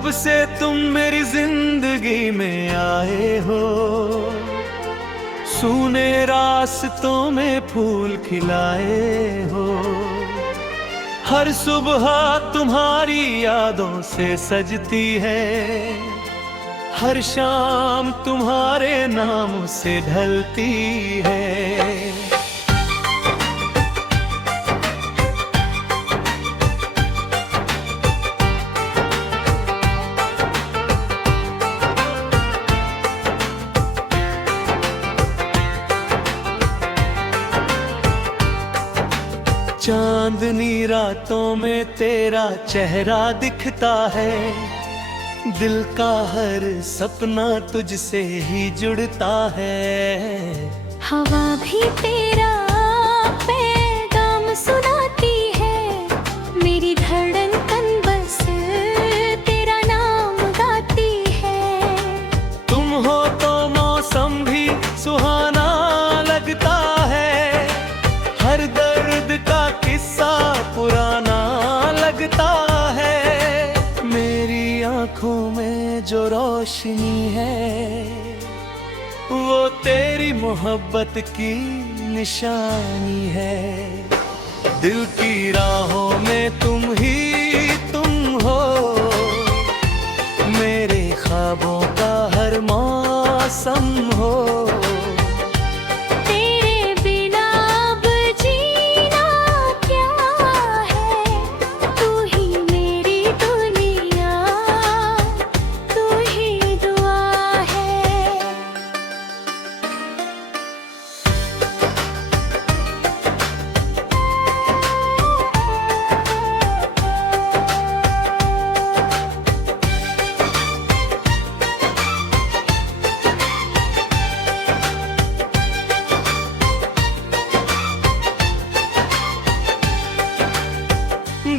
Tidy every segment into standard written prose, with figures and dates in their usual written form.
जब से तुम मेरी जिंदगी में आए हो, सूने रास्तों में फूल खिलाए हो। हर सुबह तुम्हारी यादों से सजती है, हर शाम तुम्हारे नाम से ढलती है। चांदनी रातों में तेरा चेहरा दिखता है, दिल का हर सपना तुझसे ही जुड़ता है। हवा भी तेरा पैगाम सुनाती है, मेरी धड़कन बस तेरा नाम गाती है। तुम हो तो मौसम भी सुहाना लगता है, हर दर्द का किस्सा पुराना लगता है। मेरी आंखों में जो रोशनी है, वो तेरी मोहब्बत की निशानी है। दिल की राहों में तुम हो, मेरे ख्वाबों का हर मौसम हो।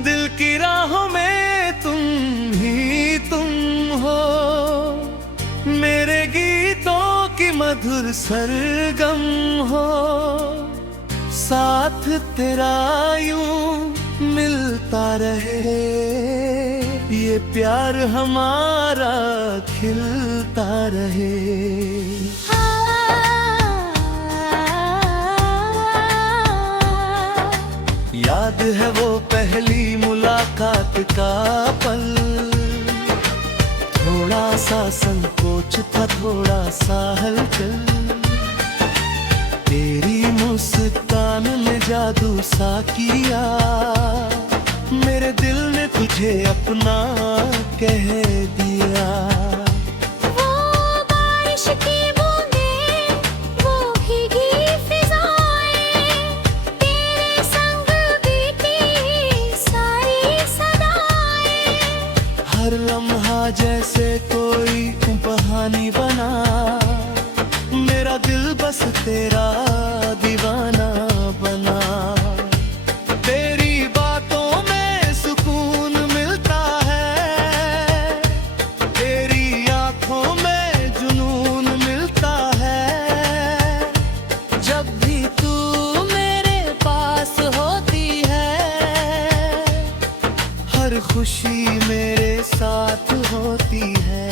दिल की राहों में तुम हो, मेरे गीतों की मधुर सरगम हो। साथ तेरा यूं मिलता रहे, ये प्यार हमारा खिलता रहे। याद है वो पहली मुलाकात का पल, थोड़ा सा संकोच था, थोड़ा सा हलचल। तेरी मुस्कान ने जादू सा किया, मेरे दिल ने तुझे अपना कह दिया। वो बारिश की बूंदें, वो भीगी फिजाएं, तेरे संग बीती सारी सदाएं। हर लम्हा जैसे कोई कहानी बना, मेरा दिल बस तेरा दीवाना बना। तेरी बातों में सुकून मिलता है, तेरी आंखों में जुनून मिलता है। जब भी तू मेरे पास होती है, हर खुशी मेरे साथ होती है।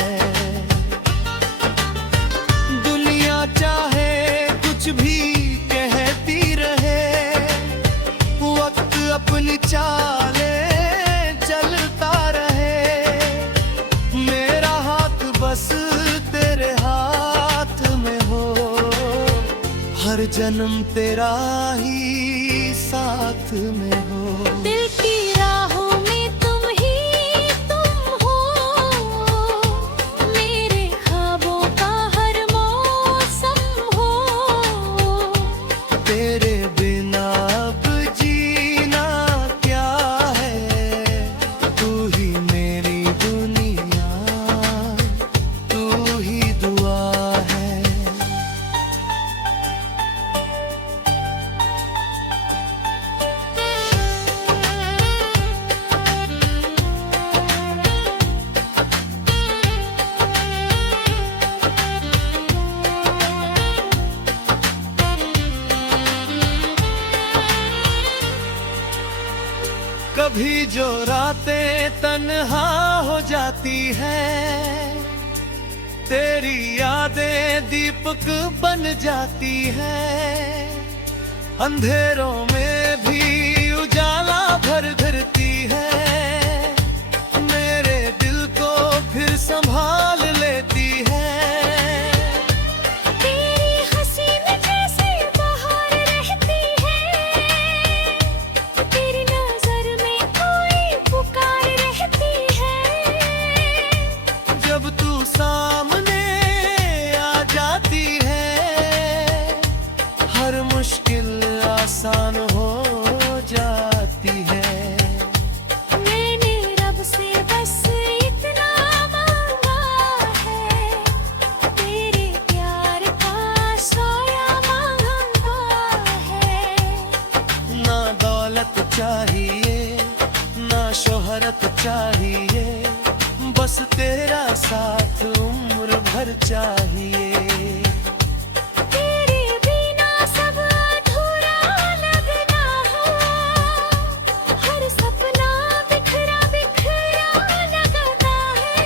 दुनिया चाहे कुछ भी कहती रहे, वक्त अपनी चाले चलता रहे। मेरा हाथ बस तेरे हाथ में हो, हर जन्म तेरा ही साथ में हो। दिल की राहों में तुम हो, मेरे ख्वाबों का हर मौसम हो। तेरे बिना अब जीना क्या है, तू ही मेरी दुनिया, तू ही दुआ है। कभी जो रातें तन्हा हो जाती है, तेरी यादें दीपक बन जाती है। अंधेरों में भी उजाला भर धरती है, मेरे दिल को फिर संभाल लेती है। तेरी हंसी में जैसे बहार रहती है, तेरी नजर में कोई पुकार रहती है। जब तू सामने आ जाती है, हर मुश्किल आसान हो जाती है। मैंने रब से बस इतना मांगा है, तेरे प्यार का साया मांगा है। ना दौलत चाहिए, ना शोहरत चाहिए, बस तेरा साथ उम्र भर चाहिए। तेरे बिना सब अधूरा लगना हो, हर सपना बिखरा बिखरा लगता है।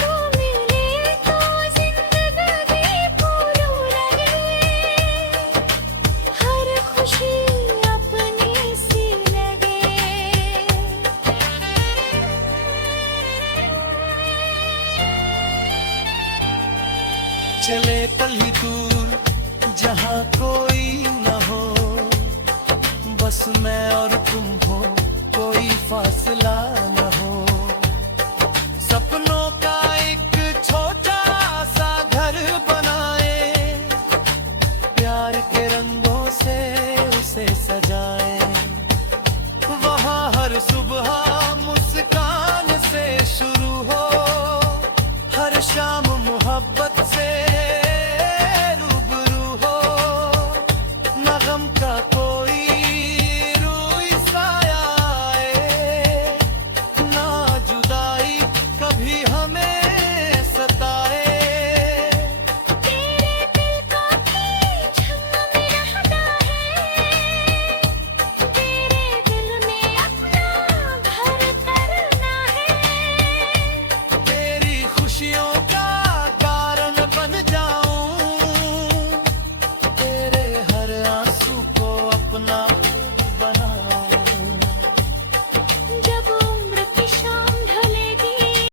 तू मिले तो जिंदगी फूलों लगे, हर खुशी अपनी सी लगे। चले कहीं दूर जहाँ कोई न हो, बस मैं और तुम हो, कोई फासला न हो।